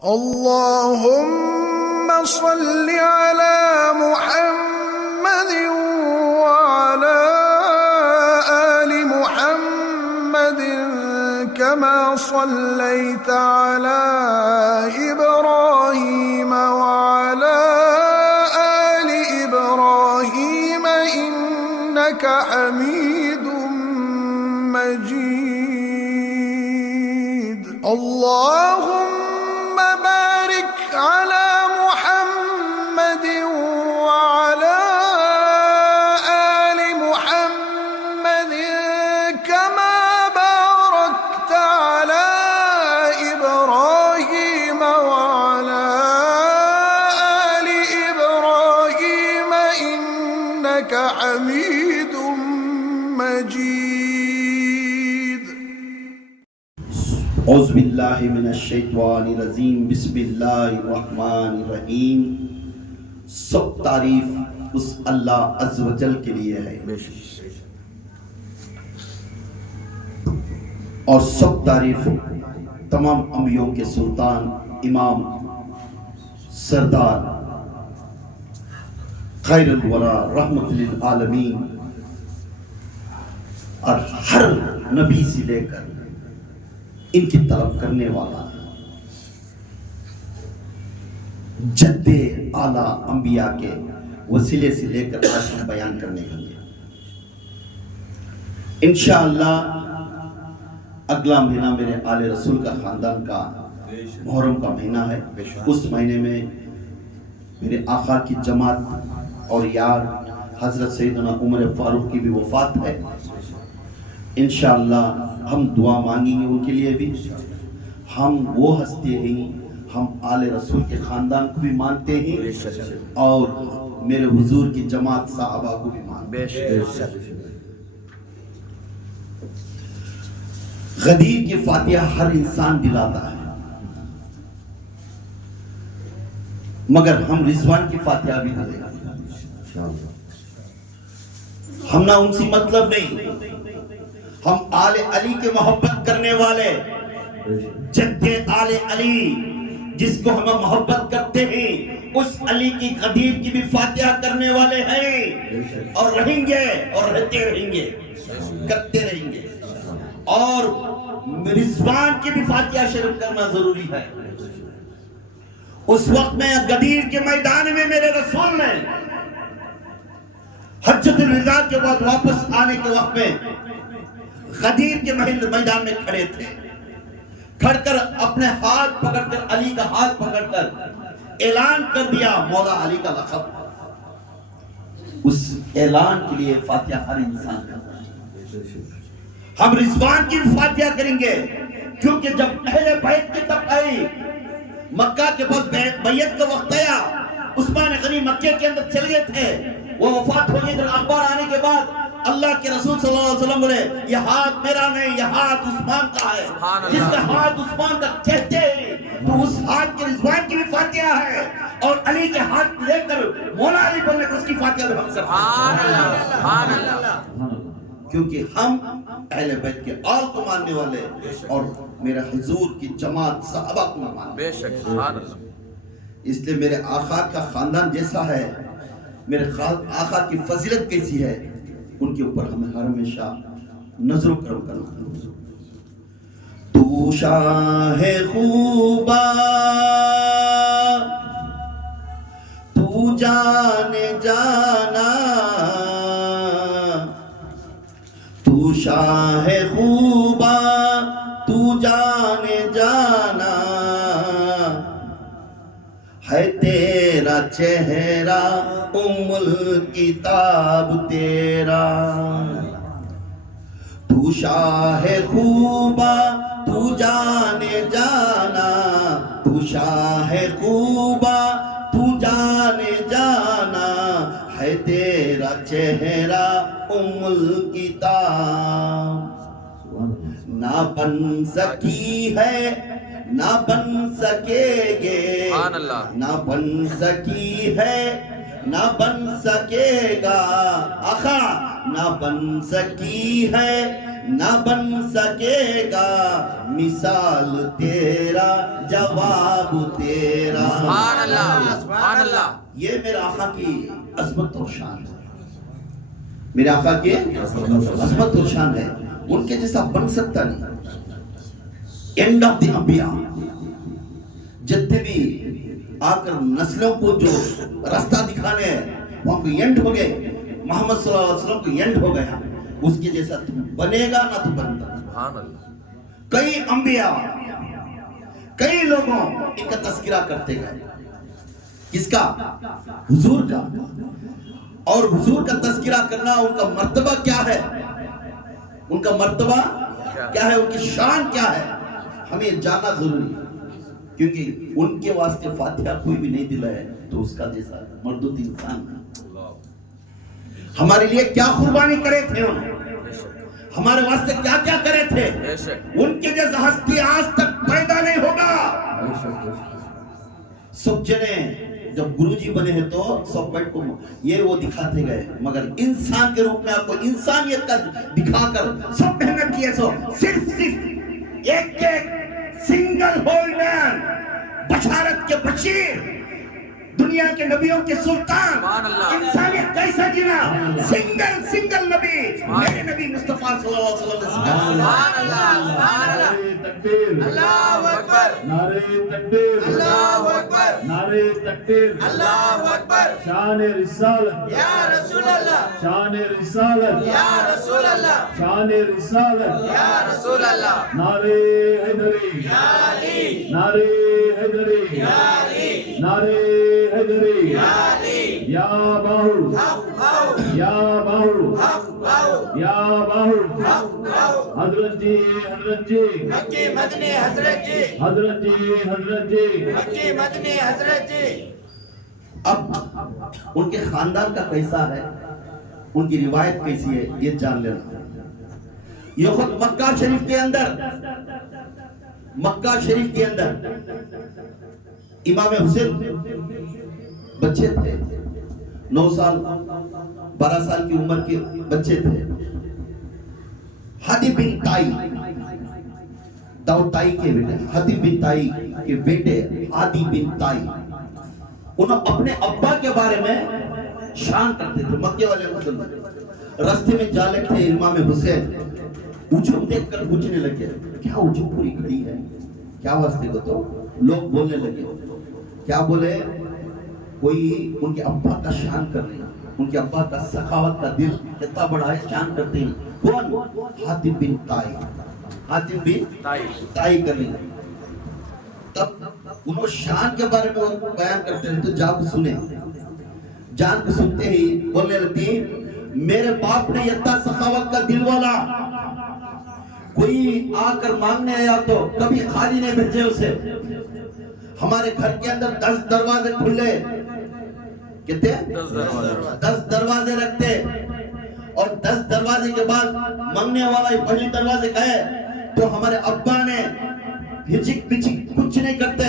اللهم صل على محمد وعلى آل محمد كما صليت على إبراهيم وعلى آل إبراهيم إنك حميد مجيد. اللهم بارك على محمد وعلى آل محمد كما باركت على إبراهيم وعلى آل إبراهيم إنك حميد مجيد. اعوذ باللہ من الشیطان الرجیم. بسم اللہ الرحمن الرحیم. سب تعریف اس اللہ عز و جل کے لیے ہے اور سب تعریف تمام انبیاء کے سلطان امام سردار خیر الورا رحمت للعالمین اور ہر نبی سے لے کر ان کی طلب کرنے والا جد اعلیٰ انبیاء کے وسیلے سے لے کر آج ہم بیان کرنے لگے. انشاءاللہ اگلا مہینہ میرے آل رسول کا خاندان کا محرم کا مہینہ ہے. اس مہینے میں میرے آقا کی جماعت اور یار حضرت سیدنا عمر فاروق کی بھی وفات ہے. انشاءاللہ ہم دعا مانگیں گے ان کے لیے بھی. ہم وہ ہستی ہیں, ہم آل رسول کے خاندان کو بھی مانتے ہیں اور میرے حضور کی جماعت صحابہ کو بھی مانتے ہیں. غدیر کی فاتحہ ہر انسان دلاتا ہے مگر ہم رضوان کی فاتحہ بھی دلائیں گے. ہم نہ ان سے مطلب نہیں, ہم آل علی کے محبت کرنے والے جد آل علی جس کو ہم محبت کرتے ہیں اس علی کی غدیر کی بھی فاتحہ کرنے والے ہیں اور رہیں گے اور رہتے رہیں گے, کرتے رہیں گے. اور رضوان کی بھی فاتحہ شریف کرنا ضروری ہے. اس وقت میں غدیر کے میدان میں میرے رسول نے حجۃ الوداع کے بعد واپس آنے کے وقت میں غدیر کے میدان میں کھڑے تھے. کھڑ کر اپنے ہاتھ پکڑ کر علی کا ہاتھ پکڑ کر اعلان کر دیا مولا علی کا لقب. اس اعلان کے لیے فاتحہ ہر انسان کرتا ہے. ہم رضوان کی فاتحہ کریں گے کیونکہ جب اہل بیت کی طرف آئی, مکہ کے بعد بیعت کا وقت آیا, عثمان غنی مکہ کے اندر چل گئے تھے, وہ وفات ہو گئی. اخبار آنے کے بعد اللہ کے رسول صلی اللہ علیہ وسلم بولے یہ ہاتھ میرا نہیں, یہ ہاتھ عثمان کا ہے. جس کا ہاتھ عثمان کا کہتے ہیں تو اس ہاتھ کے رضوان کی بھی فاتحہ ہے اور علی کے ہاتھ لے کر مولا علی بننے کو اس کی فاتحہ بھی ہم کرتے ہیں. کیونکہ ہم اہل بیت کے آل کو ماننے والے اور میرا حضور کی جماعت صحابہ کو ماننے. اس لیے میرے آقا کا خاندان جیسا ہے, میرے آقا کی فضیلت کیسی ہے, ان کے اوپر ہمیں ہر ہمیشہ نظر و کرم کرنا. تو شاہ خوبا تو جان جانا, تو شاہ خوبا تو جان جانا, ہے تیرا چہرہ ام الکتاب تیرا. تو شاہ خوبا تو جان جانا, تو شاہ خوبا تو جان جانا, ہے تیرا چہرہ ام الکتاب. نہ بن سکی ہے نہ بن سکے گے, نہ بن سکی ہے نہ بن سکے گا. آقا نہ بن سکی ہے نہ بن سکے گا مثال تیرا جواب تیرا. سبحان اللہ سبحان اللہ. یہ میرے آقا کی عظمت اور شان ہے. میرے آقا کی عظمت اور شان ہے. ان کے جیسا بن سکتا نہیں. اینڈ آف دی انبیاء. جتنے بھی آ کر نسلوں کو جو راستہ دکھانے ہیں وہاں کو اینڈ ہو گئے. محمد صلی اللہ علیہ وسلم کو اینڈ ہو گیا. اس کے جیسا تو بنے گا نہ تو بنتا. سبحان اللہ. کئی انبیاء کئی لوگوں ان کا تذکرہ کرتے گئے. کس کا؟ حضور کا. اور حضور کا تذکرہ کرنا ان کا مرتبہ کیا ہے, ان کا مرتبہ کیا ہے, ان کی شان کیا ہے, ہمیں جاننا ضروری ہے. کیونکہ ان کے واسطے فاتحہ کوئی بھی نہیں دلا ہے تو اس کا جیسا مردود انسان ہے. ہمارے لیے کیا قربانی کرے تھے انہوں, ہمارے واسطے کیا کیا کرے تھے. ان کے جیسا ہستی آج تک پیدا نہیں ہوگا. سب جنے جب گرو جی بنے ہیں تو سب بیٹھ کو یہ وہ دکھاتے گئے, مگر انسان کے روپ میں آپ کو انسانیت کا دکھا کر سب محنت کیے. سو صرف ایک سنگل ہول مین, بشارت کے بشیر, دنیا کے نبیوں کے سلطان, انسانیت کیسا جینا, سنگل نبی, میرے نبی مصطفیٰ صلی اللہ علیہ وسلم نے سکھایا. سبحان اللہ سبحان اللہ. اللہ اکبر. نعرہ تکبیر. اللہ اکبر. نعرہ تکبیر. اللہ اکبر. شان رسالت. یا رسول اللہ. شان رسالت. یا رسول اللہ. شان رسالت. یا رسول اللہ. نعرہ حیدری. یا علی. نعرہ حیدری. یا علی. نعرہ حیدری. یا علی. یا باہو. حق باؤ. یا باہو. حق باؤ. یا باہو. حق باؤ. حضرت جی حضرت جی مکی مدنی حضرت جی. حضرت جی حضرت جی. مکی مدنی حضرت جی. اب ان کے خاندان کا کیسا ہے, ان کی روایت کیسی ہے, یہ جان لینا. یہ خود مکہ شریف کے اندر, مکہ شریف کے اندر امام حسین بچے تھے, 9 سال 12 سال کی عمر کے بچے تھے. ہادی بن تائی, داؤد تائی کے بیٹے, ہادی بن تائی کے بیٹے ہادی بن تائی, انہوں اپنے ابا کے بارے میں شان کرتے تھے. مکے والے مسلمان راستے میں جا لگتے تھے, امام حسین اجم دیکھ کر پوچھنے لگے, کیا اجم پوری کھڑی ہے, کیا واسطے کو. تو لوگ بولنے لگے, کیا بولے, کوئی ان کے ابا کا شان کر رہے ہیں, ان کے ابا کا سخاوت کا دل اتنا بڑا ہے, شان کرتے ہیں. کون؟ حاتم بن تائی. حاتم بن تائی کر رہے ہیں. تب انہوں شان کے بارے میں وہ بیان کرتے ہیں, تو جا کو سنے. جان کو سنتے ہی بولنے لگتی, میرے باپ نے اتنا سخاوت کا دل والا, کوئی آ کر مانگنے آیا تو کبھی خالی نہیں بھیجے اسے. ہمارے گھر کے اندر 10 دروازے کھلے, کتنے 10 دروازے رکھتے, اور 10 دروازے کے بعد مانگنے والا پہلی دروازے کا ہے تو ہمارے ابا نے ہچک پچک کچھ نہیں کرتے,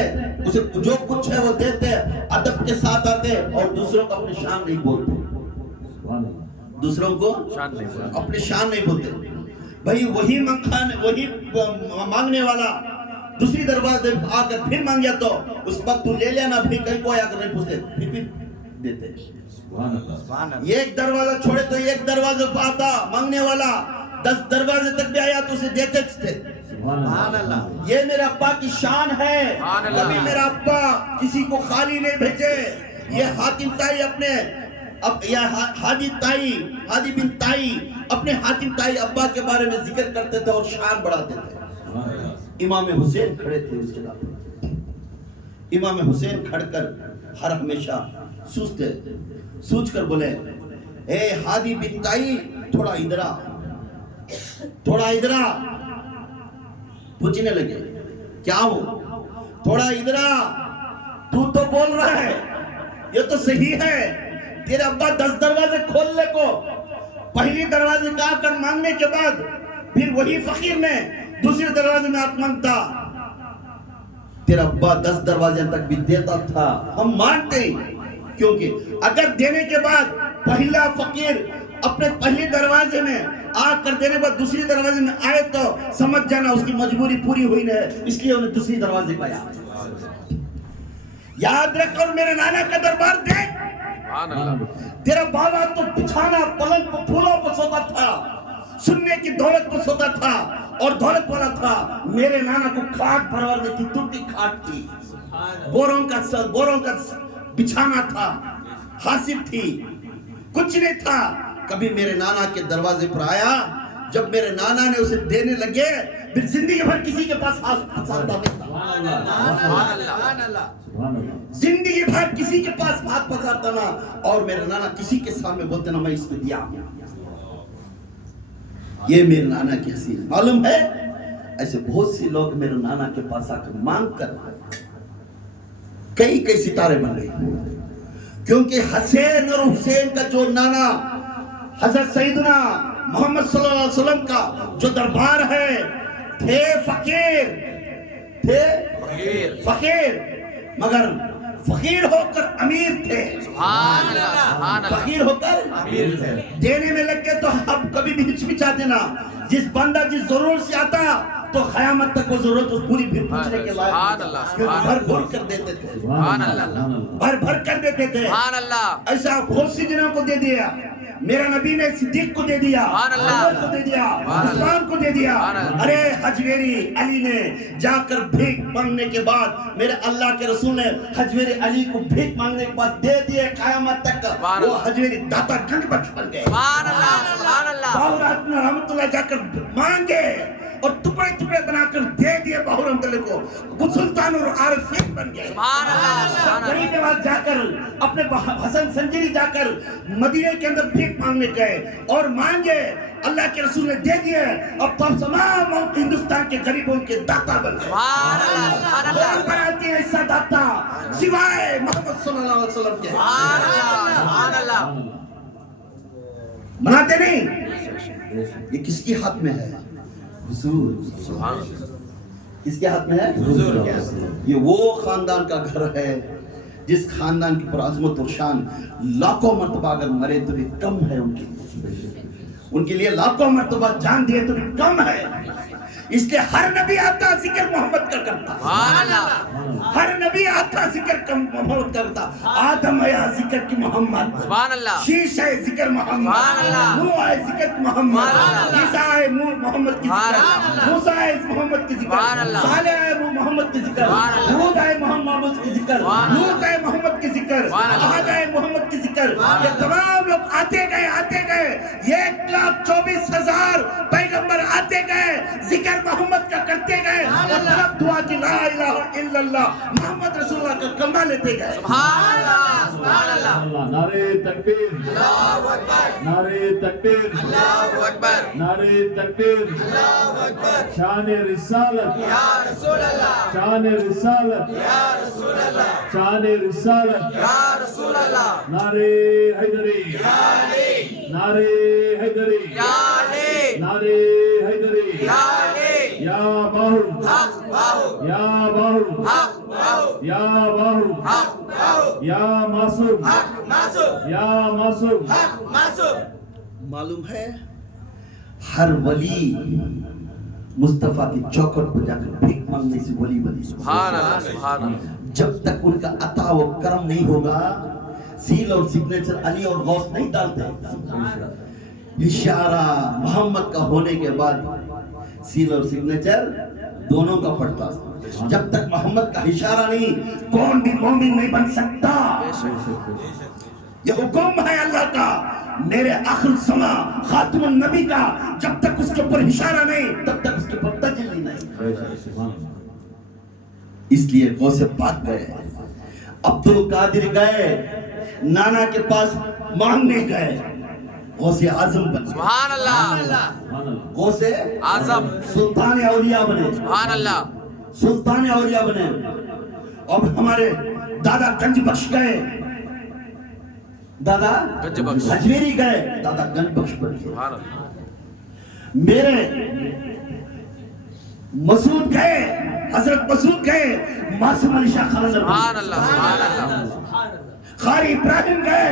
اسے جو کچھ ہے وہ دیتے, ادب کے ساتھ آتے, اور دوسروں کو اپنی شان نہیں بولتے. دوسروں کو اپنی شان نہیں بولتے. بھئی وہی مانگنے والا دوسری دروازے آ کر پھر مانگیا تو اس وقت تو لے لینا, بھی کہیں کوئی آ کر نہیں پوچھتے, پھر بھی دیتے. ایک دروازہ چھوڑے تو ایک دروازے پہ آتا مانگنے والا, 10 دروازے تک بھی آیا تو اسے دیتے تھے. یہ میرے ابا کی شان ہے. کبھی میرا ابا کسی کو خالی نہیں بھیجے. یہ حاتم تائی اپنے ہادی بن تائی اپنے حاتم تائی ابا کے بارے میں ذکر کرتے تھے اور شان بڑھاتے تھے. امام حسین کھڑے تھے اس جگہ پہ. امام حسین کھڑ کر ہر ہمیشہ سوچ کر بولے, اے ہادی بن تائی تھوڑا ادھر آ, تھوڑا ادھر آ. پوچھنے لگے, کیا ہو, تھوڑا ادھر آ, تو بول رہا ہے یہ تو صحیح ہے, تیرے ابا 10 دروازے کھولنے کو, پہلی دروازے کا آ کر مانگنے کے بعد پھر وہی فقیر نے دوسرے دروازے میں آپ مانگتا. تیرا ابا 10 دروازے تک بھی دیتا تھا, ہم مانتے ہیں, کیونکہ اگر دینے کے بعد پہلا فقیر اپنے پہلے دروازے میں آ کر دینے کے بعد دوسری دروازے میں آئے تو سمجھ جانا اس کی مجبوری پوری ہوئی ہے، اس لیے انہیں دوسری دروازے پہ آیا۔ یاد رکھ، اور میرے نانا کا دربار دیکھ، تیرا بابا تو بچھانا پلنگ پر پھولوں پر سوتا تھا، سننے کی دولت پر سوتا تھا اور دولت والا تھا۔ میرے نانا کو کھاٹ پرورنے کی ٹوٹی کھاٹ تھی، بوروں کا بچھانا تھا، حاصل تھی، کچھ نہیں تھا۔ کبھی میرے نانا کے دروازے پر آیا، جب میرے نانا نے اسے دینے لگے، پھر زندگی بھر کسی کے پاس ہاتھ پھنساتا نہیں تھا، زندگی بھر کسی کے پاس ہاتھ پھنساتا نہ، اور میرے نانا کسی کے سامنے بولتے نا میں اس کو دیا۔ یہ میرے نانا کی حسین، معلوم ہے ایسے بہت سی لوگ میرے نانا کے پاس آ کر مانگ کر کئی ستارے بن گئے، کیونکہ حسین اور حسین کا جو نانا حضرت سیدنا محمد صلی اللہ علیہ وسلم کا جو دربار ہے، تھے فقیر مگر فقیر ہو کر امیر تھے، فقیر ہو کر امیر تھے۔ دینے میں لگ گئے تو اب کبھی بھی ہچکچاتے نہ، جس بندہ جس ضرورت سے آتا تو قیامت تک وہ ضرورت اس پوری پھر پوچھنے کے لائق، بھر بھر کر دیتے تھے، بھر بھر کر دیتے تھے۔ ایسا بہت سی جنوں کو دے دیا، میرا نبی نے صدیق کو دے دیا، عمر کو دے دیا، عثمان کو دے دیا۔ ارے حجویری علی نے جا کر بھیک مانگنے کے بعد، میرے اللہ کے رسول نے حجویری علی کو بھیک مانگنے کے بعد دے دیے، قیامت تک وہ حجویری داتا گنج بخش بن گئے۔ باہر آتم رحمت اللہ جا کر مانگے اور ٹکڑے ٹکڑے بنا کر دے دیے باہر رحمت اللہ کو، وہ سلطان اور عارفین بن گئے۔ غریب کے بعد جا کر اپنے حسن سنجری جا کر مدینے کے اندر بھیک مانگنے گئے اور مانگے، اللہ کے رسول نے دے دیے، اب تو تمام ہندوستان کے غریبوں کے داتا بن گئے۔ اور بناتے ہیں ایسا داتا سوائے محمد صلی اللہ علیہ وسلم کے، بناتے نہیں۔ یہ کس کی ہاتھ میں ہے؟ حضور۔ کس کے ہاتھ میں ہے؟ حضور۔ یہ وہ خاندان کا گھر ہے جس خاندان کی پر عظمت اور شان لاکھوں مرتبہ اگر مرے تو بھی کم ہے، ان کے لیے لاکھوں مرتبہ جان دیے تو بھی کم ہے۔ اس لیے ہر نبی آتا ذکر محمد کا کرتا، ہر نبی آتا ذکر محمد کرتا۔ آدم آیا ذکر کی محمد، شیش ہے ذکر محمد، نوح آئے ذکر کی محمد، عیسیٰ آئے محمد کی ذکر، موسیٰ آئے محمد کی ذکر، صالح آئے محمد کی ذکر، ہود آئے محمد کی ذکر، لوط آئے محمد کی ذکر، احد آئے محمد کی ذکر۔ یہ تمام لوگ آتے گئے 1,24,000 پیغمبر آتے گئے، ذکر محمد کا کرتے گئے، اور طرف دعا کی لا الہ الا اللہ محمد رسول اللہ کا کلمہ لیتے گئے۔ سبحان اللہ، نعرہ تکبیر، اللہ اکبر، نعرہ تکبیر، اللہ اکبر، نعرہ تکبیر، اللہ اکبر، شان رسالت یا رسول اللہ، شان رسالت یا رسول اللہ، شان رسالت یا رسول اللہ، نعرہ حیدری یا علی، نعرہ حیدری یا علی، نعرہ حیدری یا علی، یا باہو حق باہو، یا باہو حق باہو، یا باہو حق باہو، یا معصوم حق معصوم، یا معصوم حق معصوم۔ معلوم ہے ہر ولی مصطفیٰ کی چوکھٹ پر جا کر بھیک مانگنے سے ولی بنی۔ سبحان اللہ، سبحان اللہ۔ جب تک ان کا عطا و کرم نہیں ہوگا، سیل اور سگنیچر علی اور غوث نہیں ڈالتے۔ اشارہ محمد کا ہونے کے بعد سیل اور سگنیچر دونوں کا پڑتا۔ جب تک محمد کا اشارہ نہیں، کون بھی مومن نہیں بن سکتا۔ یہ حکم ہے اللہ کا، میرے آخر الزماں خاتم النبی کا، جب تک اس کے اوپر اشارہ نہیں تب تک اس کے اوپر تجلی نہیں۔ اس لیے غوث پاک گئے، عبد القادر گئے، نانا کے پاس مانگنے گئے، غوث اعظم بن گئے۔ سبحان اللہ، غوث اعظم، سلطان اولیاء بنے، سبحان اللہ، سلطان اولیاء بنے۔ اب ہمارے دادا گنج بخش گئے، دادا گنج بخش، حجویری گئے، دادا گنج بخش بن گئے۔ سبحان اللہ، میرے مسعود گئے، حضرت مسعود گئے، معصوم علی شاہ خالد، سبحان اللہ، سبحان اللہ، قاری ابراہیم گئے،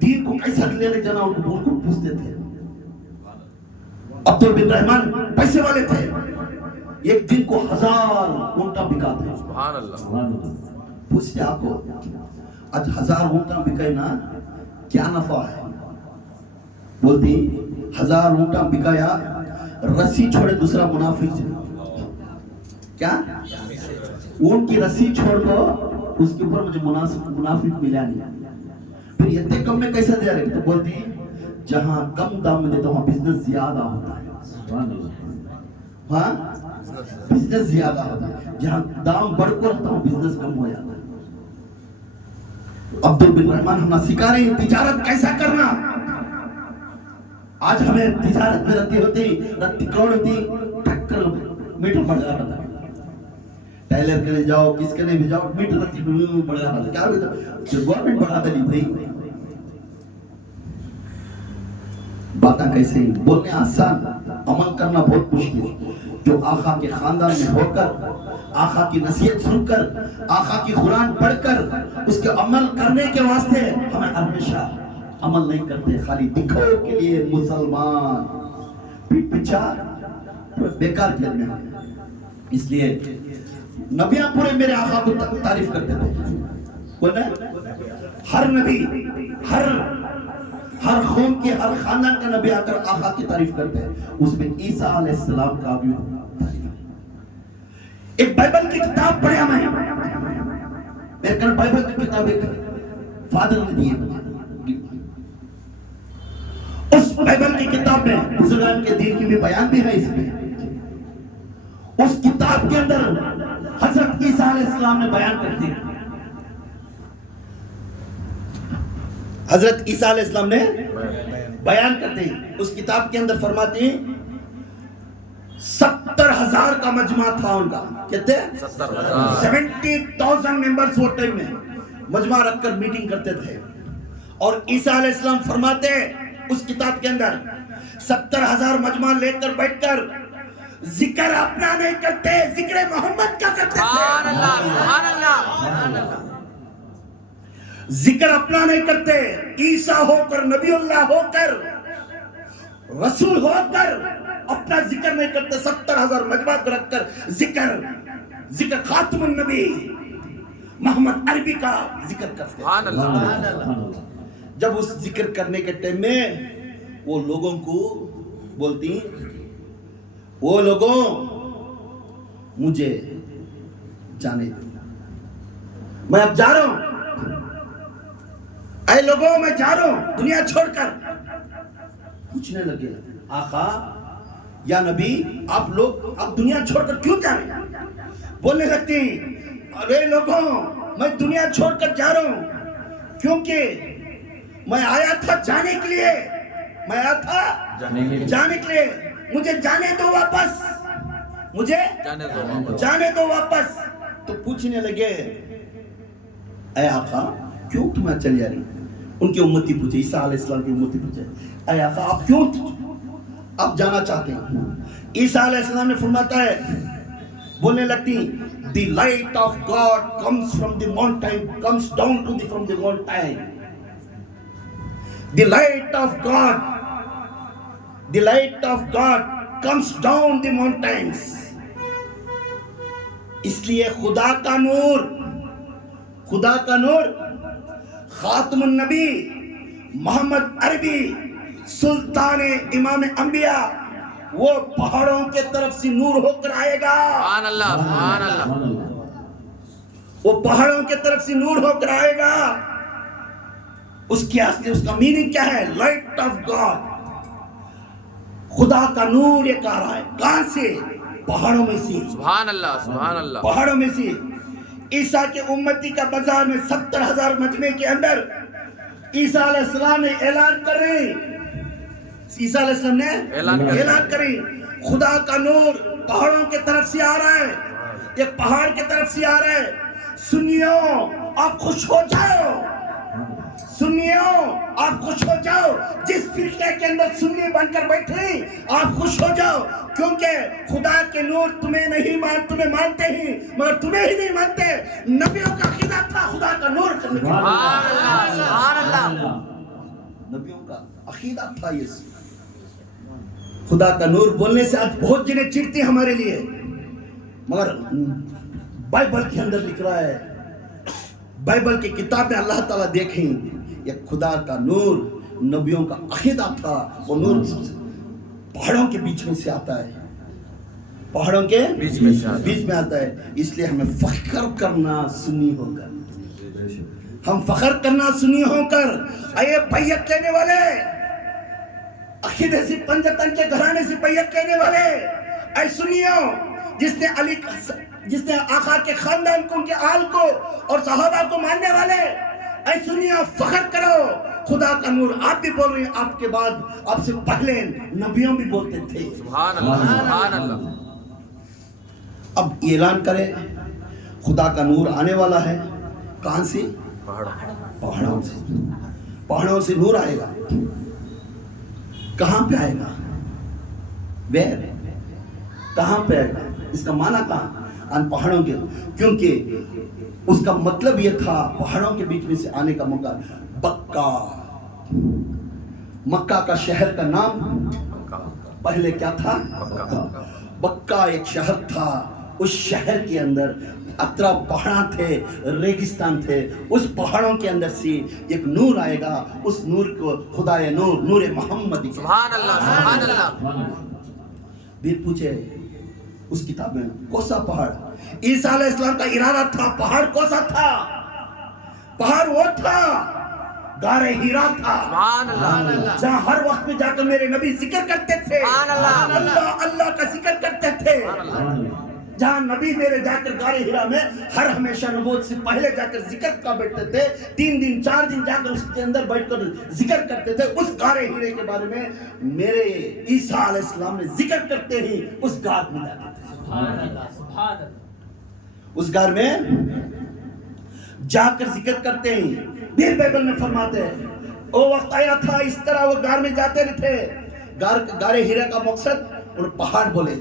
دین کو کیسا لینے جانا ان کو پوچھتے تھے. عبد بن رحمان پیسے والے تھے, ایک دن کو 1000 اونٹا بکا تھے. سبحان اللہ. سبحان اللہ. پوچھتے آپ کو آج 1000 اونٹا بکے نا کیا نفع ہے؟ بولتی 1000 اونٹا بکایا, رسی چھوڑے دوسرا منافع سے کیا اونٹ کی رسی چھوڑ دو, اس کے اوپر مجھے منافع ملا نہیں. پھر اتنے کم میں کیسے دے رہے؟ تو بولتی جہاں کم دام میں دیتا وہاں بزنس زیادہ ہوتا ہے. سبحان اللہ. ہاں بزنس زیادہ ہوتا ہے, جہاں دام بڑھ کر رہتا ہوں بزنس کم ہو جاتا ہے. عبد بن رحمان ہم سکھا رہے ہیں تجارت کیسا کرنا. آج ہمیں تجارت میں رتی کروڑ ہوتی ٹکر میٹر بڑھ جاتا ہے. ٹیلر کے جاؤ کس کے بھی جاؤ میٹر رتی بڑھ جاتا ہے. کیا گورنمنٹ بڑھا دے بھائی. باتیں کیسے ہیں, بولنے آسان, عمل کرنا بہت مشکل. جو آقا کے خاندان میں ہو کر, آقا کی نصیحت سن کر, آقا کی قرآن پڑھ کر اس کے عمل کرنے کے واسطے ہمیں ہمیشہ عمل نہیں کرتے, خالی دکھاؤ کے لیے مسلمان پیٹ پیچھا بیکار کھیلنے ہیں. اس لیے نبیاں پورے میرے آقا کو تعریف کرتے تھے. کون ہے؟ ہر نبی, ہر قوم کے ہر خاندان کا نبی آ کر آقا کی تعریف کرتے ہیں. اس میں عیسیٰ علیہ السلام کا بھی تعریف. ایک بائبل کی کتاب پڑھا میں, میرے کل بائبل کی کتاب ایک فادر نے دی ہے. اس بائبل کی کتاب میں بزرگان کے دین کی بھی بیان بھی ہے. اس میں اس کتاب کے اندر حضرت عیسیٰ علیہ السلام نے بیان کرتے ہیں. حضرت عیسیٰ علیہ السلام نے بیان کرتے ہیں. اس کتاب کے اندر فرماتے ہیں 70,000 کا مجمع تھا ان کا. کہتے ہیں 70,000 ممبرز وہ ٹائم میں مجمع رکھ کر میٹنگ کرتے تھے. اور عیسیٰ علیہ السلام فرماتے اس کتاب کے اندر 70,000 مجمع لے کر بیٹھ کر ذکر اپنا نہیں کرتے, ذکر محمد کا کرتے تھے. سبحان اللہ. سبحان اللہ. ذکر اپنا نہیں کرتے, عیسیٰ ہو کر, نبی اللہ ہو کر, رسول ہو کر اپنا ذکر نہیں کرتے. 70,000 مجمع رکھ کر ذکر خاتم النبی محمد عربی کا ذکر کرتے. سبحان اللہ. جب اس ذکر کرنے کے ٹائم میں وہ لوگوں کو بولتی, وہ لوگوں مجھے جانے دو, میں اب جا رہا ہوں. اے لوگوں میں جا رہا ہوں دنیا چھوڑ کر. پوچھنے لگے آقا یا نبی آپ لوگ اب دنیا چھوڑ کر کیوں جا رہے ہیں؟ بولنے لگتی ارے لوگوں میں دنیا چھوڑ کر جا رہا ہوں کیونکہ میں آیا تھا جانے کے لیے, میں آیا تھا جانے کے لیے. مجھے جانے دو واپس, مجھے جانے دو واپس. تو پوچھنے لگے اے آقا کیوں تمہیں چل جا رہی؟ ان کی امتی پوچھے, عیسیٰ علیہ السلام کی امتی پوچھے اے آقا آپ کیوں آپ جانا چاہتے ہیں؟ عیسیٰ علیہ السلام نے فرماتا ہے, بولنے لگتی the light of God comes from the mountain, comes down to from the mountain. The light of God comes down the mountains. اس لیے خدا کا نور خاتم النبی محمد عربی سلطان امام انبیاء وہ پہاڑوں کے طرف سے نور ہو کر آئے گا. سبحان اللہ. سبحان اللہ. وہ پہاڑوں کے طرف سے نور ہو کر آئے گا. اس کا میننگ کیا ہے؟ لائٹ آف گاڈ, خدا کا نور ایک آ رہا ہے. کہاں سے؟ پہاڑوں میں سے. سبحان اللہ. سبحان اللہ. پہاڑوں میں سے. عیسیٰ کے امتی کا بازار میں 70,000 مجمع کے اندر عیسیٰ علیہ السلام نے اعلان کر رہے ہیں. عیسیٰ علیہ السلام نے اعلان کریں خدا کا نور پہاڑوں کے طرف سے آ رہا ہے, ایک پہاڑ کے طرف سے آ رہا ہے. سنیو آپ خوش ہو جاؤ, سنیو آپ خوش ہو جاؤ. جس فرقے کے اندر سنی بن کر بیٹھے آپ خوش ہو جاؤ, کیونکہ خدا کے نور تمہیں مانتے ہیں مگر تمہیں ہی نہیں مانتے. نبیوں کا عقیدہ تھا خدا کا نور کرنے کا. سبحان اللہ. سبحان اللہ. نبیوں کا عقیدہ تھا یہ. خدا کا نور بولنے سے آج بہت جنہیں چڑھتی ہیں ہمارے لیے، مگر بائبل کے اندر لکھ رہا ہے، بائبل کی کتاب میں اللہ تعالیٰ دیکھیں یہ خدا کا نور نبیوں کا عقیدہ تھا. وہ نور پہاڑوں کے بیچ میں سے آتا ہے، پہاڑوں کے بیچ میں آتا ہے. اس لیے ہمیں فخر کرنا سنی ہو کر، ہم فخر کرنا سنی ہو کر. اے بیعت لینے والے، عقیدے سے پنجتن کے گھرانے سے بیعت لینے والے، اے سنیو، جس نے آقا کے خاندان کو، ان کے آل کو اور صحابہ کو ماننے والے، اے سنیو فخر کرو. خدا کا نور آپ بھی بول رہے ہیں، آپ کے بعد آپ سے پہلے نبیوں بھی بولتے تھے. سبحان اللہ سبحان اللہ. اب اعلان کرے خدا کا نور آنے والا ہے. کہاں سے؟ پہاڑوں سے. پہاڑوں سے نور آئے گا. کہاں پہ آئے گا؟ ویر کہاں پہ آئے گا؟ اس کا معنی کہاں؟ ان پہاڑوں کے، کیونکہ اس کا مطلب یہ تھا پہاڑوں کے بیچ میں سے آنے کا موقع. بکہ، مکہ کا شہر کا نام پہلے کیا تھا؟ بکہ ایک شہر تھا. اس شہر کے اندر اطراف پہاڑاں تھے، ریگستان تھے. اس پہاڑوں کے اندر سے ایک نور آئے گا. اس نور کو خدا نور، نور محمد. سبحان اللہ سبحان اللہ. پھر پوچھے اس کتاب میں کوسا پہاڑ؟ عیسیٰ علیہ السلام کا ارادہ تھا. پہاڑ کوسا تھا؟ پہاڑ وہ تھا غار ہیرا تھا، سبحان اللہ. جہاں ہر وقت میں جا کر میرے نبی ذکر کرتے تھے، سبحان اللہ. اللہ اللہ کا ذکر کرتے تھے. جہاں نبی میرے جا کر غار ہیرا میں ہر ہمیشہ نبوت سے پہلے جا کر ذکر کا بیٹھتے تھے. 3 دن 4 دن جا کر اس کے اندر بیٹھ کر ذکر کرتے تھے. اس غار ہیرے کے بارے میں میرے عیسیٰ علیہ السلام نے ذکر کرتے ہی اس غار میں جاتے تھے. سبحان اللہ سبحان اللہ. اس غار میں جا کر ذکر کرتے ہیں. پھر بائبل میں فرماتے ہیں وہ وقت آیا تھا اس طرح وہ غار میں جاتے تھے. غار ہیرا کا مقصد ان پہاڑ بولے.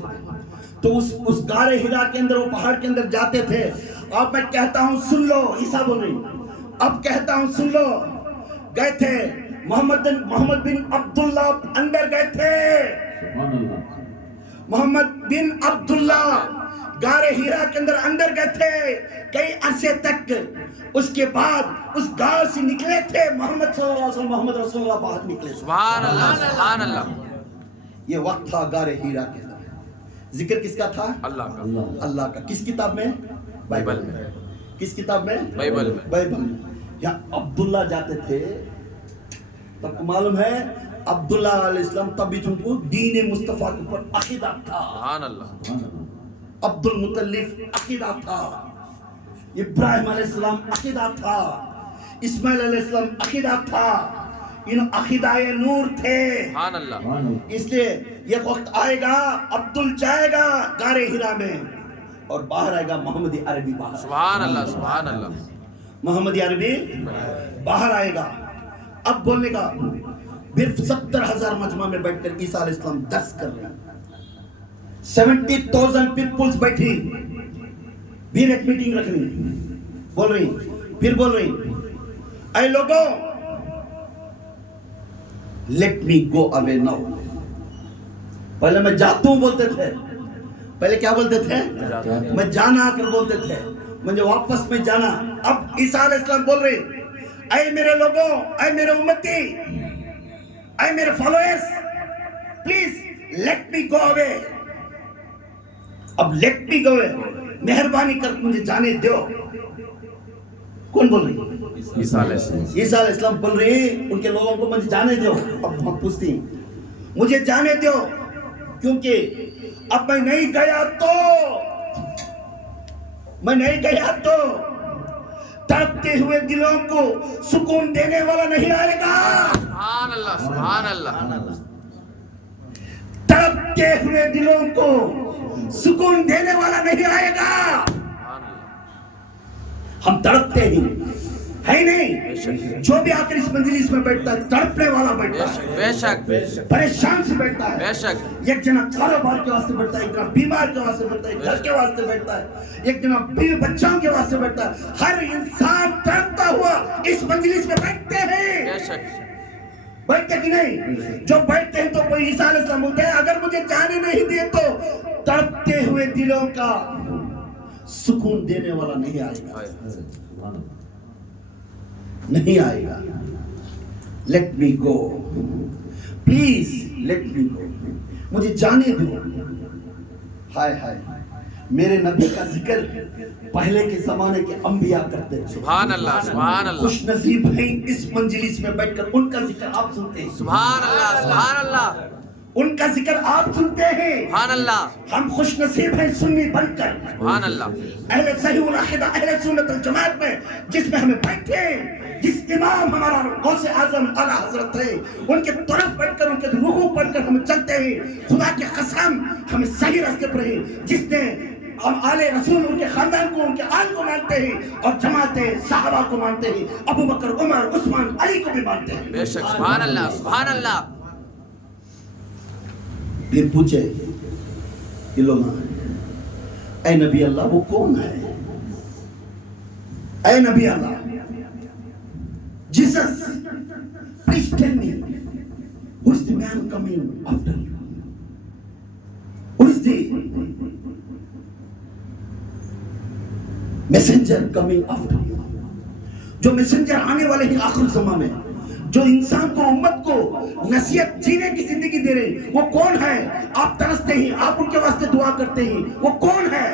تو اس غار ہیرا کے اندر، وہ پہاڑ کے اندر جاتے تھے. اب میں کہتا ہوں سن لو، عیسیٰ بول رہی، اب کہتا ہوں سن لو. گئے تھے محمد بن عبداللہ اندر گئے تھے. محمد بن عبداللہ غار ہیرا کے اندر گئے تھے کئی عرصے تک. اس کے بعد اس غار سے نکلے تھے محمد صلی اللہ علیہ وسلم، محمد رسول اللہ باہر نکلے. سبحان اللہ سبحان اللہ. یہ وقت تھا غار ہیرا کے اندر. ذکر کس کا تھا؟ اللہ کا. اللہ کا. کس کتاب میں؟ بائبل میں. کس کتاب میں؟ بائبل میں. بائبل میں. یہاں عبداللہ جاتے تھے. تب کو معلوم ہے عبداللہ علیہ السلام تب بھی جن کو دین مصطفیٰ کے اوپر عقیدہ تھا. سبحان اللہ. عبد المطلب عقیدہ تھا. ابراہیم علیہ السلام عقیدہ تھا. اسماعیل علیہ السلام عقیدہ تھا. ان عقیدہ نور تھے. سبحان اللہ. اس لیے یہ وقت آئے گا عبدال جائے گا غار ہیرا میں اور باہر آئے گا محمد عربی. باہر سبحان اللہ سبحان اللہ. محمد عربی باہر آئے گا. اب بولنے کا پھر 70,000 مجمع میں بیٹھ کر عیسیٰ علیہ السلام درس کر رہے ہیں. 70,000 پیپلز بیٹھی. پھر ایک میٹنگ رکھ رہی، بول رہی، پھر بول رہی اے لوگوں لیٹ می گو اوے ناؤ. پہلے میں جاتا ہوں بولتے تھے. پہلے کیا بولتے تھے؟ میں جانا کر بولتے تھے، مجھے واپس میں جانا. اب عیسیٰ علیہ السلام بول رہے اے میرے لوگوں، اے میرے امتی، اے میرے فالوئرز، پلیز لیٹ می گو اوے. اب لیٹ می گو اوے، مہربانی کر مجھے جانے دو. کون بول رہی؟ عیسیٰ علیہ السلام. عیسیٰ علیہ السلام بول رہے ہیں ان کے لوگوں کو مجھے جانے دو. اب ہم پوچھتے ہیں مجھے جانے دو کیونکہ اب میں نہیں گیا تو تڑپتے ہوئے دلوں کو سکون دینے والا نہیں آئے گا. سبحان اللہ سبحان اللہ. تڑپتے ہوئے دلوں کو سکون دینے والا نہیں آئے گا. سبحان اللہ. ہم تڑپتے ہی ہے نہیں. جو بھی آ کر اس مجلس میں بیٹھتا ہے تڑپنے والا بیٹھتا ہے، بے شک پریشان سے بیٹھتا ہے. بے شک. ایک جنا کاروبار کے واسطے بیٹھتا ہے، ایک جنا بیمار کے واسطے بیٹھتا ہے، گھر کے واسطے بیٹھتا ہے، ایک جنا بیوی بچوں کے واسطے بیٹھتا ہے. ہر انسان تڑپتا ہوا اس مجلس میں بیٹھتے ہیں. بے شک. بیٹھتے کہ نہیں؟ جو بیٹھتے ہیں تو کوئی عیسیٰ علیہ السلام بولتے ہیں اگر مجھے جانے نہیں دیے تو تڑپتے ہوئے دلوں کا سکون دینے والا نہیں آئے گا، نہیں آئے گا. Let me go, please let me go, مجھے جانے دو. ہائے ہائے، میرے نبی کا ذکر پہلے کے زمانے کے انبیاء کرتے تھے. سبحان اللہ سبحان اللہ خوش نصیب ہیں اس مجلس میں بیٹھ کر ان کا ذکر آپ سنتے ہیں. سبحان اللہ سبحان اللہ ان کا ذکر آپ سنتے ہیں. سبحان اللہ ہم خوش نصیب ہیں سنی بن کر سبحان اللہ اہل صحیح العقیدہ اہل سنت الجماعت میں، جس میں ہمیں بیٹھے جس امام ہمارا غوث اعظم اعلیٰ حضرت ہے ان کے طرف بیٹھ کر ان کے رکوع پڑھ کر ہم چلتے ہیں. خدا کی قسم ہمیں صحیح راستے پر ہیں. جس نے ہم آل رسول ان کے خاندان کو ان کے آل کو مانتے ہیں اور جماعت صحابہ کو مانتے ہیں، ابو بکر عمر عثمان علی کو بھی مانتے ہیں. بے شک سبحان اللہ سبحان اللہ. پھر پوچھے علماء، اے نبی اللہ وہ کون ہے؟ اے نبی اللہ، Jesus, please tell me, who is the man coming after you? Who is the messenger coming after you? جو messenger آنے والے ہیں آخر زمان میں، جو انسان کو امت کو نصیحت جینے کی زندگی دے رہے، وہ کون ہے؟ آپ ترستے ہیں، آپ ان کے واسطے دعا کرتے ہیں، وہ کون ہے؟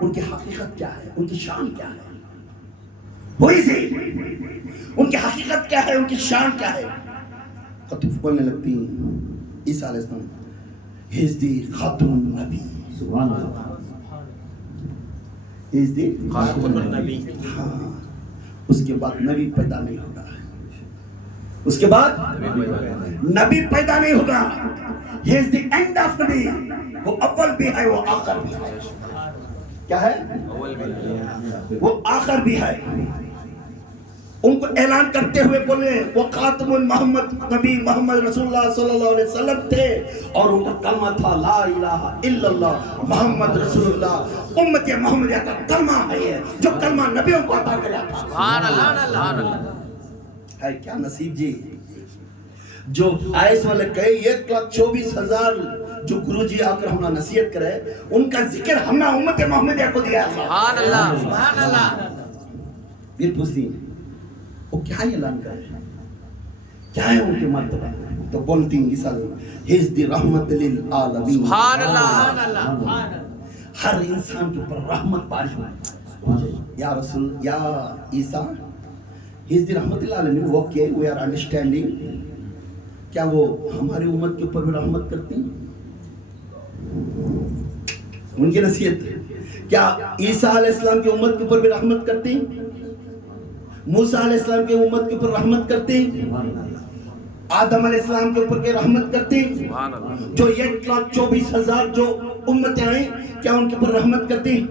ان کی حقیقت کیا ہے؟ ان کی شان کیا ہے؟ وہی سے ان کی حقیقت کیا ہے؟ ان کی شان کیا ہے؟ خطوف بولنے لگتی ہیں عیسیٰ علیہ السلام، he is the خاتم النبی. سبحان اللہ. he is the خاتم النبی. ہاں، اس کے بعد نبی پیدا نہیں ہوگا. اس کے بعد نبی پیدا نہیں ہوگا. he is the end of نبی. وہ اول بھی ہے، وہ آخر بھی ہے. کیا ہے؟ وہ آخر بھی ہے. ان کو اعلان کرتے ہوئے بولے وہ خاتم محمد نبی محمد رسول اللہ صلی اللہ علیہ وسلم تھے، اور ان کا کلمہ تھا لا الہ الا اللہ محمد رسول اللہ. امت محمدیہ کا کلمہ ہے یہ، جو کلمہ نبیوں کو عطا کرا تھا. سبحان اللہ سبحان اللہ. ہے کیا نصیب جی. جو آئس والے کہے 1,24,000 جو گرو جی آ کر ہمنا نصیحت کرے، ان کا ذکر ہمنا امت محمدیہ کو دیا. سبحان اللہ سبحان اللہ. پھر پوچھتی ہیں وہ کیا اعلان کرے، کیا ہے ان کے مرتبہ؟ تو بولتی ہیں عیسیٰ he is the رحمت للعالمین. سبحان اللہ. ہر انسان کے اوپر رحمت بارش ہوئی. یا رسول یا عیسیٰ he is the رحمت للعالمین. Okay we are understanding. کیا وہ ہماری امت کے اوپر بھی رحمت کرتے ہیں؟ ان کی نصیحت کیا عیسیٰ علیہ السلام کی امت کے اوپر بھی رحمت کرتے ہیں؟ موسیٰ علیہ السلام کی امت کے اوپر رحمت کرتے ہیں؟ آدم علیہ السلام کے اوپر کے رحمت کرتے ہیں؟ سبحان اللہ. جو 1,24,000 جو امتیں آئیں کیا ان کے اوپر رحمت کرتے ہیں؟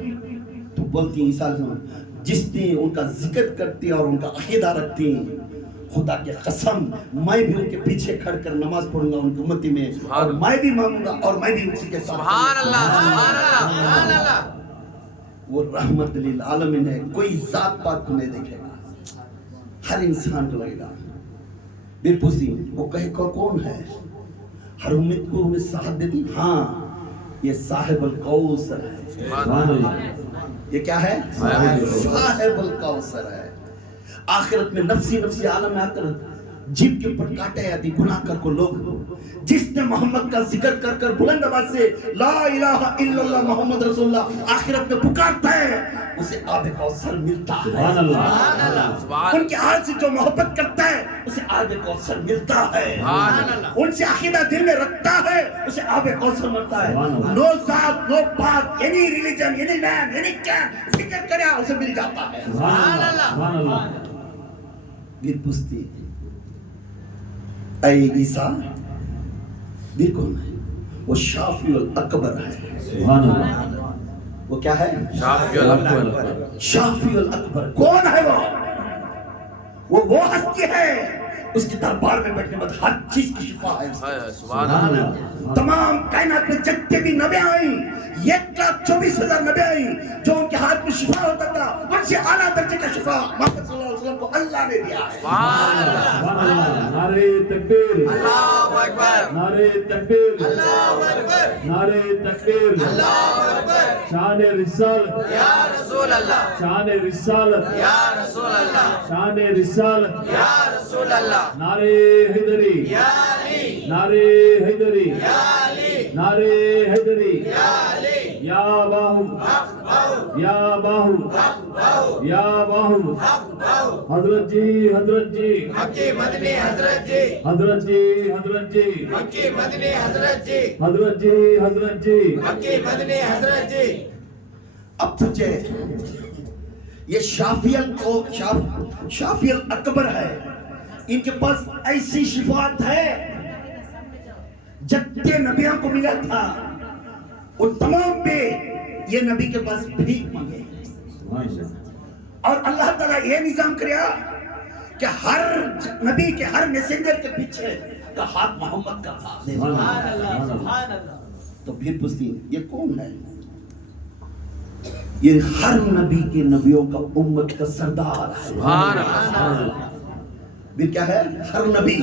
تو بولتی ہیں عیسیٰ علیہ السلام جس نے ان کا ذکر کرتے ہیں اور ان کا عقیدہ رکھتے ہیں، خدا کی قسم میں بھی ان کے پیچھے کھڑ کر نماز پڑھوں گا ان کی امتی میں، اور میں بھی مانگوں گا اور میں بھی اسی کے ساتھ. سبحان اللہ سبحان اللہ سبحان اللہ. وہ رحمت للعالمین ہے. کوئی ذات پات کو نہیں دیکھے گا، ہر انسان کو لگے گا. پھر پوچھتی وہ کہے کون ہے؟ ہر امت کو ہمیں ساتھ دیتی. ہاں یہ صاحب الکوثر ہے. سبحان اللہ. یہ کیا ہے؟ صاحب الکوثر ہے. آخرت میں نفسی نفسی عالم میں آ کر جیب کے اوپر کاٹے جاتی گناہ کر کو لوگ. جس نے محمد کا ذکر کر کر بلند آواز سے لا الہ الا اللہ محمد رسول اللہ آخرت میں پکارتا ہے، اسے آب کوثر ملتا ہے. سبحان اللہ. سبحان اللہ سبحان ان کے حال سے جو محبت کرتا ہے اسے آب کوثر ملتا ہے. اللہ. ان سے عقیدہ دل میں رکھتا ہے اسے آب کوثر ملتا ہے. سبحان اللہ. نو ذات نو پات any religion any man any کین ذکر کریا اسے مل جاتا ہے. سبحان اللہ. سبحان اللہ. پھر پوچھتی اے عیسیٰ دل کون ہے؟ وہ شافی الاکبر ہے. سبحان اللہ. وہ کیا ہے؟ شافی الاکبر. شافی الاکبر. کون ہے وہ ہستی ہے اس کے دربار میں بیٹھنے بعد ہر چیز کی شفا ہے. سبحان اللہ. تمام کائنات میں جتنے بھی نبی آئیں 1,24,000 نبی آئیں جو ان کے ہاتھ میں شفا ہوتا تھا ان سے اعلیٰ درجے کا شفا محمد صلی اللہ علیہ وسلم کو اللہ نے دیا ہے. سبحان اللہ. نعرے تکبیر. اللہ اکبر. نعرے تکبیر. اللہ اکبر. نعرے تکبیر. اللہ اکبر. شان رسالت. یا رسول اللہ. شان رسالت. یا رسول اللہ. شان رسالت. یا رسول اللہ. نعرے حیدری. یا علی. نعرے حیدری. یا علی. نعرے حیدری. یا علی. یا باہو. حق باؤ. یا باہو. حق باؤ. یا باہو. حق باؤ. حضرت جی حضرت جی مکی مدنی حضرت جی. حضرت جی حضرت جی مکی مدنی حضرت جی. حضرت جی حضرت جی مکی مدنی حضرت جی. اب تجھے یہ شافی الاکبر ہے ان کے پاس ایسی شفاعت ہے جتنے نبیوں کو ملا تھا وہ تمام پہ یہ نبی کے پاس بھیک مانگے اور اللہ تعالیٰ یہ نظام کریا کہ ہر نبی کے ہر میسنجر کے پیچھے کا ہاتھ محمد کا تھا. سبحان اللہ سبحان اللہ. تو پھر پوچھتی یہ کون ہے؟ یہ ہر نبی کے نبیوں کا امت کا سردار ہے. سبحان اللہ. پھر کیا ہے؟ ہر نبی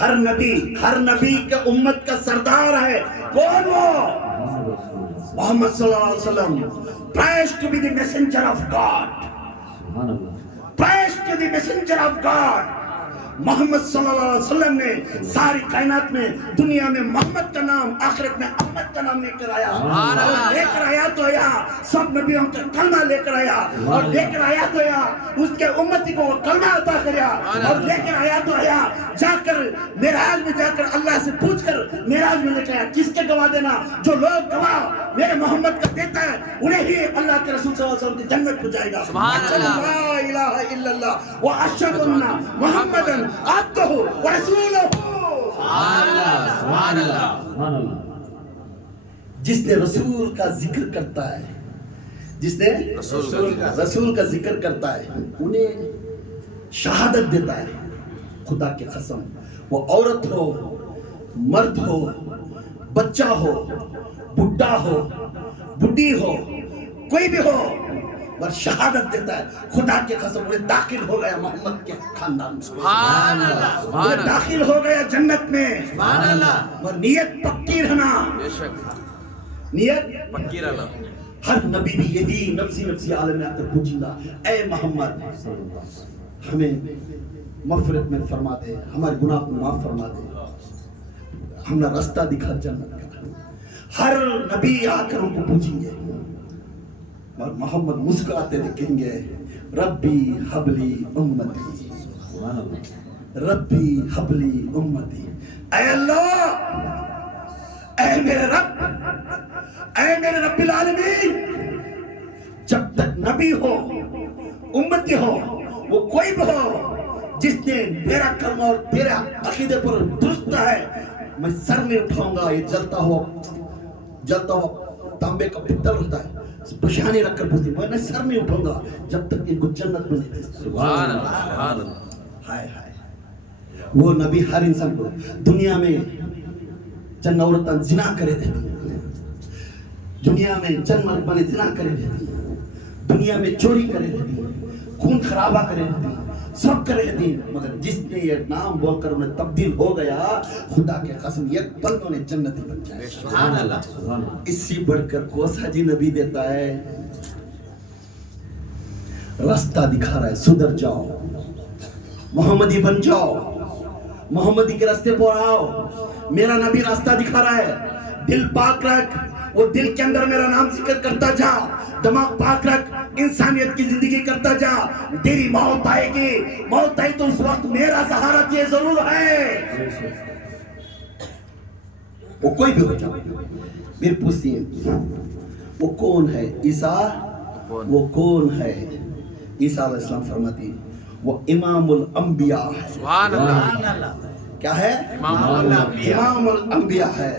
ہر نبی کے امت کا سردار ہے. کون وہ؟ محمد صلی اللہ علیہ وسلم. Praise to be the messenger of God. Praise to the messenger of God. محمد صلی اللہ علیہ وسلم نے ساری کائنات میں دنیا میں محمد کا نام آخرت میں احمد کا نام لے کر آیا اور لے کر آیا تو آیا سب نبیوں کا کلمہ لے کر آیا اور لے کر آیا تو آیا اس کے امتی کو وہ کلمہ عطا کریا اور لے کر آیا تو آیا جا کر معراج میں جا کر اللہ سے پوچھ کر معراج میں لے کر آیا کس کے گواہ دینا جو لوگ گواہ میرے محمد کا دیتا ہے انہیں ہی اللہ کے رسول صلی اللہ علیہ وسلم کی جنت کو جائے گا. سبحان اللہ. لا الہ الا اللہ واشهد ان محمدًا عبدہ ورسولہ. سبحان اللہ. سبحان اللہ. سبحان اللہ. جس نے رسول کا ذکر کرتا ہے جس نے رسول کا ذکر کرتا ہے انہیں شہادت دیتا ہے. خدا کی قسم وہ عورت ہو مرد ہو بچہ ہو بڈھا ہو بڈھی ہو کوئی بھی ہو اور شہادت دیتا ہے. خدا کی قسم انہیں داخل ہو گیا محمد کے خاندان میں. سبحان اللہ. سبحان اللہ. داخل ہو گیا جنت میں. سبحان اللہ. اور نیت پکی رہنا. بے شک نیت پکی رہنا. ہر نبی بھی یہی نفسی نفسی عالم میں آ کر پوچھیں گا اے محمد ہمیں مغفرت میں فرما دے ہمارے گناہ کو معاف فرما دے ہمیں راستہ دکھا جنت کا. ہر نبی آ کر ان کو پوچھیں گے اور محمد مسکراتے ہوئے کہیں گے ربی حبلی امتی ربی حبلی امتی. اے اللہ اے میرے رب العالمین جب تک نبی ہو امتی ہو وہ کوئی بھی ہو جس نے میرا کلمہ اور تیرے عقیدے پر درست ہے میں سر میں اٹھاؤں گا. یہ جلتا ہوا تانبے کا پتل ہوتا ہے پشانے رکھ کر پوچھتی میں سر میں اٹھاؤں گا جب تک ان کو جنت میں نہیں. سبحان اللہ. سبحان اللہ. ہائے ہائے وہ نبی ہر انسان کو دنیا میں چند عورتیں زنا کرے رہتی دنیا میں چند مرد بنے زنا کرے رہتی دنیا میں چوری کرے رہتی خون خرابہ کرے رہتی سب کرے رہتی مگر جس نے یہ نام بول کر انہیں تبدیل ہو گیا خدا کے قسم یہ پل انہیں جنتی بن جائے. سبحان اللہ. اس سے بڑھ کر کوسا جی نبی دیتا ہے راستہ دکھا رہا ہے سدھر جاؤ محمدی بن جاؤ محمدی کے راستے پر آؤ. میرا نبی راستہ دکھا رہا ہے. دل پاک رکھ وہ دل کے اندر میرا نام ذکر کرتا جا دماغ پاک رکھ انسانیت کی زندگی کرتا جا. تیری موت آئے گی موت آئی تو اس وقت میرا سہارا تجھے ضرور ہے. وہ کوئی بھی ہو جائے پھر پوچھتی ہیں وہ کون ہے عیسیٰ وہ کون ہے. عیسیٰ علیہ السلام فرماتی وہ امام الانبیاء ہے. سبحان اللہ. کیا ہے؟ امام الانبیاء. امام الانبیاء ہے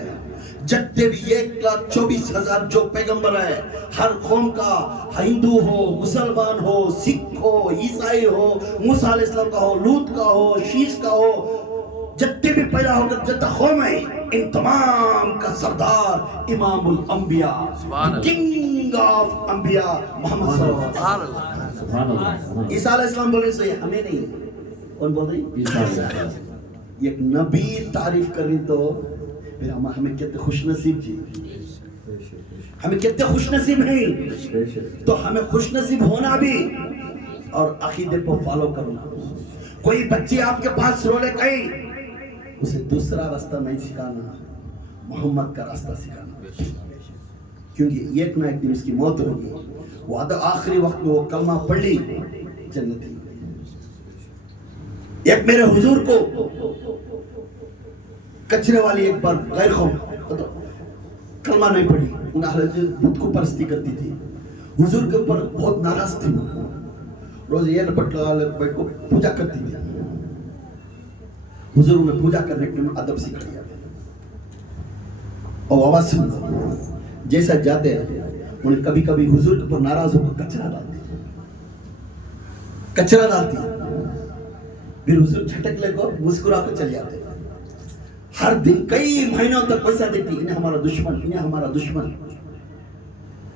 جتنے بھی 1,24,000 جو پیغمبر ہے، ہر قوم کا، ہندو ہو، مسلمان ہو، سکھ ہو، عیسائی ہو، موسیٰ علیہ السلام کا ہو، لوط کا ہو، شیش کا ہو، جتنے بھی پیدا ہو کر جتنا قوم ہے، ان تمام کا سردار امام الانبیاء، سبحان اللہ، کنگ آف انبیاء محمد صلی اللہ سبحان علیہ اللہ، سبحان اللہ وسلم۔ عیسیٰ علیہ السلام بولے سے ہمیں نہیں، کون بول رہی؟ عیسیٰ علیہ السلام۔ ایک نبی تعریف کری تو پھر ہمیں کتنے خوش نصیب جی، ہمیں کتنے خوش نصیب ہیں، تو ہمیں خوش نصیب ہونا بھی اور عقیدے کو فالو کرنا۔ کوئی بچی آپ کے پاس رو لے گئی، اسے دوسرا راستہ نہیں سکھانا، محمد کا راستہ سکھانا، کیونکہ ایک نہ ایک دن اس کی موت ہوگی۔ وہ آخری وقت میں وہ کلمہ پڑھ لی، جنتی۔ ایک میرے حضور کو کچرے والی ایک بار غیر قوم کلمہ نہیں پڑھی، انہیں حضرت بت کو پرستی کرتی تھی، حضور کے اوپر بہت ناراض تھی، روز یہ لپٹ لگا بیٹھ کو پوجا کرتی تھی۔ حضور میں پوجا کرنے کے لیے ادب سکھایا اور آواز سنتا، جیسا جاتے ہیں انہیں کبھی کبھی حضور کے اوپر ناراض ہو کر کچرا ڈالتی، پھر حضور جھٹک لے کو مسکرا کر چل جاتے۔ ہر دن کئی مہینوں تک پیسہ دیتی، انہیں ہمارا دشمن، انہیں ہمارا دشمن۔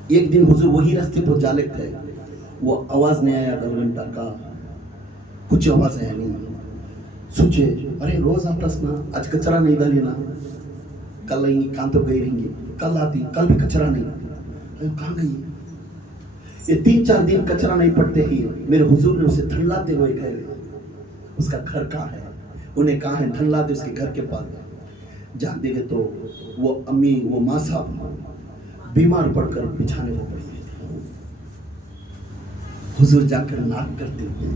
ایک دن حضور وہی راستے پر جا لیتے ہیں، وہ آواز نہیں آیا، 2 گھنٹہ کا کچھ آواز آیا نہیں، سوچے ارے روز آتا نا، آج کچرا نہیں ڈالی نا، کل آئیں گی، کہاں تو گئی رہیں گی، کل آتی، کل بھی کچرا نہیں، کہاں گئی؟ یہ 3-4 دن کچرا نہیں پڑتے ہی میرے حضور نے اسے دھنلاتے ہوئے کہے اس کا گھر کہاں ہے؟ انہیں کہا ہے دھنلاتے اس کے گھر کے پاس۔ جان دے گے تو وہ امی، وہ ماں صاحب بیمار پڑ کر بچھانے کو پڑی ہے۔ حضور جا کر ناک کرتے ہیں،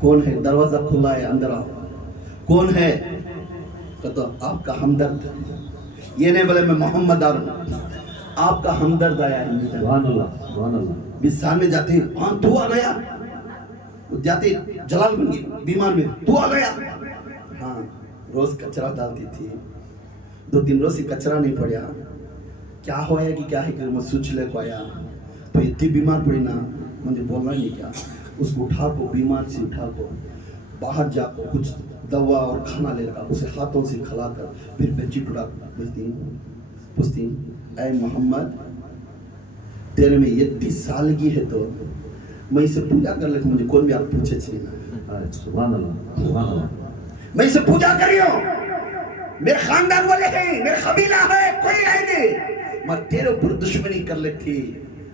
کون ہے؟ دروازہ کھلا ہے، اندر آؤ۔ کون ہے؟ کہتا آپ کا ہمدرد، یہ نہیں بولے میں محمد آ رہا ہوں، آپ کا ہمدرد آیا ہے۔ سبحان اللہ، سبحان اللہ۔ بھی سامنے جاتے ہیں، ہاں تو آ گیا، جاتے جلال بن گئی بیمار میں، تو آ گیا، ہاں روز کچرا ڈالتی تھی، 2-3 روز سے کچرا نہیں پڑیا، کیا ہوا ہے کہ کیا ہے کہ میں سوچ لے کو آیا تو اتنی بیمار پڑی نا، مجھے بولنا نہیں کیا، اس کو اٹھا کو، بیمار سے اٹھا کو باہر جا کو کچھ دوا اور کھانا لے لگا، اسے ہاتھوں سے کھلا کر پھر بچی ٹوڑا پوچھتی، اے محمد تیرے میں 30 سالگی ہے تو میں اسے پوجا کر لے، مجھے کوئی بھی آپ پوچھے چاہیے، سبحان اللہ، سبحان اللہ۔ میں اسے پوجا کریو، میرے خاندان والے ہیں، میرے قبیلہ ہے، کوئی ہے نہیں، میں تیرے اوپر دشمنی کر لی تھی،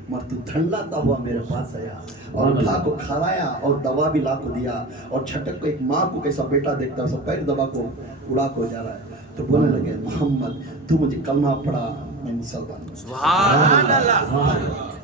میں تو دھنلاتا ہوا میرے پاس آیا اور اٹھا کو کھلایا اور دوا بھی لا کو دیا، اور چھٹک کو ایک ماں کو کیسا بیٹا دیکھتا ہے، سب پیر دوا کو اڑا کو جا رہا ہے، تو بولنے لگے محمد تو مجھے کلمہ پڑھا، میں مسلمان ہوں۔ سبحان اللہ،